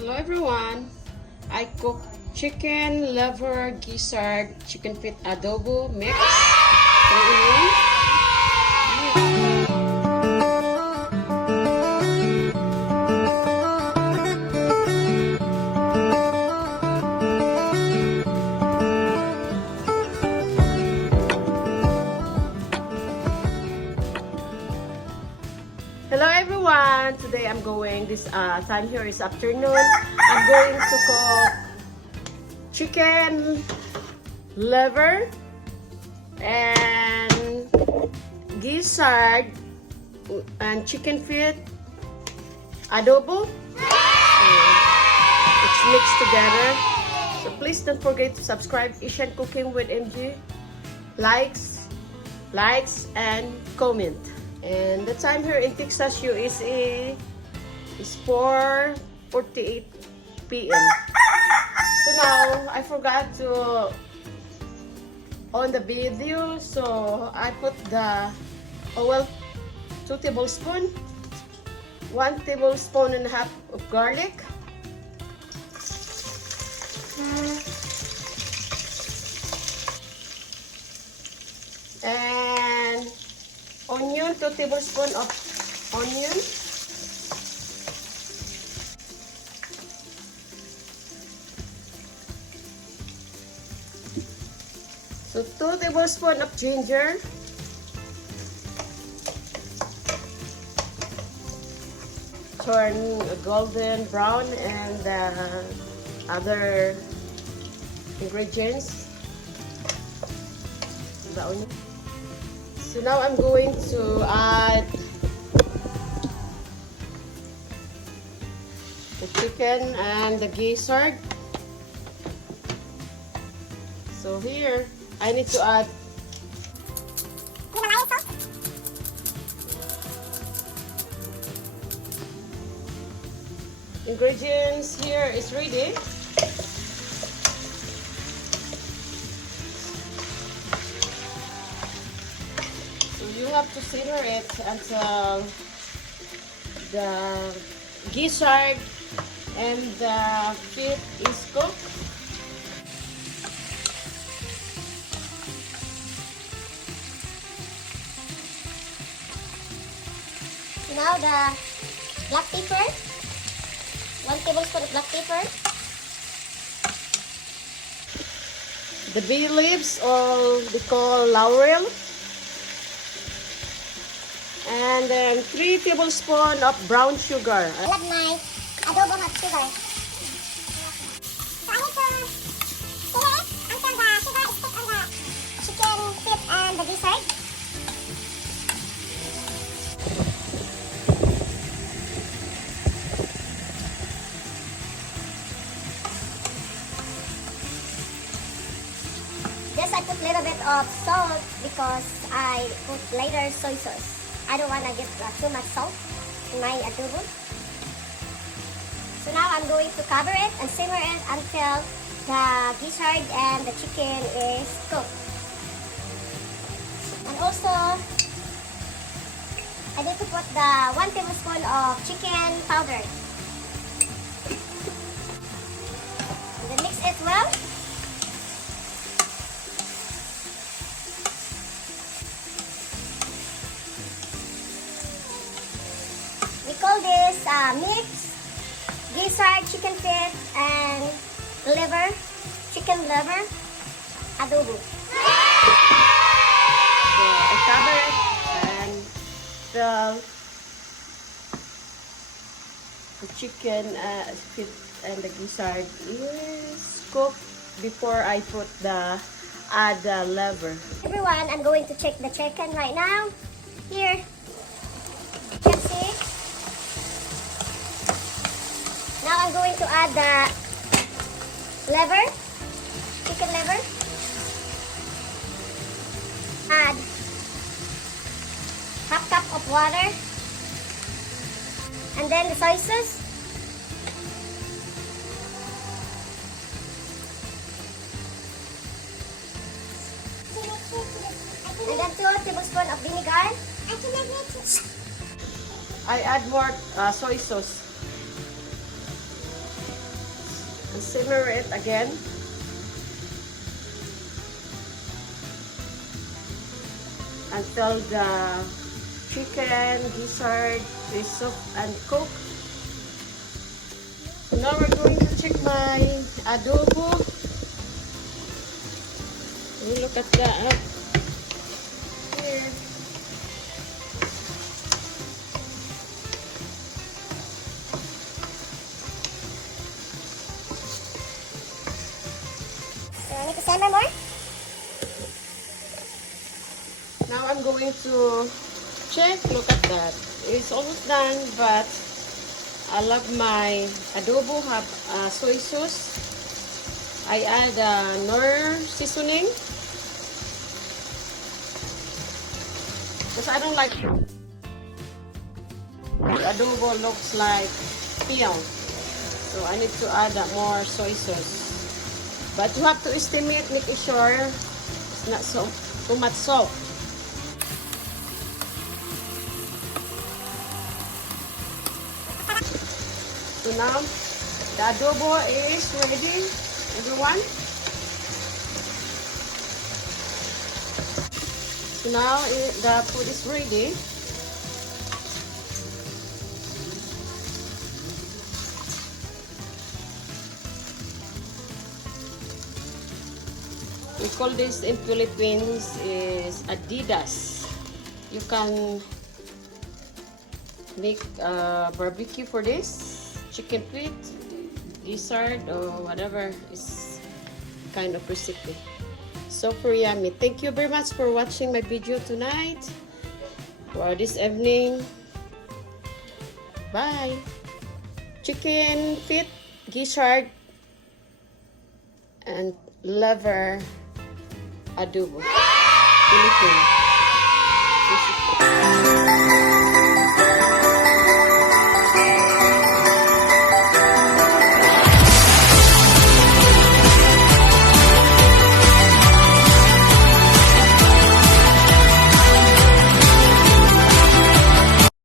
Hello everyone! I cook chicken liver gizzard chicken feet adobo mix 3-in-1. Hello everyone! Today I'm going, this time here is afternoon. I'm going to cook chicken liver and gizzard and chicken feet adobo. It's mixed together. So please don't forget to subscribe Asian Cooking with MG. Likes and comment. And the time here in Texas, USA is 4:48 p.m. So now, I forgot to on the video, so I put the oil, 2 tablespoons, 1 tablespoon and a half of garlic, and onion, 2 tablespoons of onion. So 2 tablespoons of ginger. Turn golden brown and the other ingredients. The onion. So now I'm going to add the chicken and the gizzard. So here, I need to add ingredients. Here is ready. You have to simmer it until the gizzard and the feet is cooked. Now the black pepper, 1 tablespoon of black pepper. The bay leaves, or they call laurel. And then 3 tablespoons of brown sugar. I love my adobo hot sugar. So I need to simmer it until the sugar is thick on the chicken feet and the gizzard. Just I put a little bit of salt because I put later soy sauce. I don't want to get too much salt in my adobo. So now I'm going to cover it and simmer it until the gizzard and the chicken is cooked. And also, I need to put the 1 tablespoon of chicken powder. And then mix it well. We call this mix gizzard, chicken feet, and liver, chicken liver adobo. So I cover it and the chicken feet and the gizzard is cooked before I put add the liver. Everyone, I'm going to check the chicken right now. Here, let's see. Now I'm going to add the liver, chicken liver. Add half cup of water. And then the soy sauce. And then 2 tablespoons of vinegar. I add more soy sauce. simmer it again. Until the chicken gizzard is soft and cooked. So now we're going to check my adobo. Look at that. Here. So I need to simmer more. Now I'm going to check. Look at that. It's almost done, but I love my adobo have soy sauce. I add nor seasoning because I don't like the adobo looks like peel, so I need to add more soy sauce. But you have to estimate, making sure it's not so too much salt. So now the adobo is ready, everyone. So now the food is ready. We call this in Philippines is Adidas. You can make barbecue for this. Chicken feet, gizzard, or whatever is kind of recipe. Super yummy. Thank you very much for watching my video tonight. For this evening. Bye. Chicken feet, gizzard, and liver adobo. Philippines.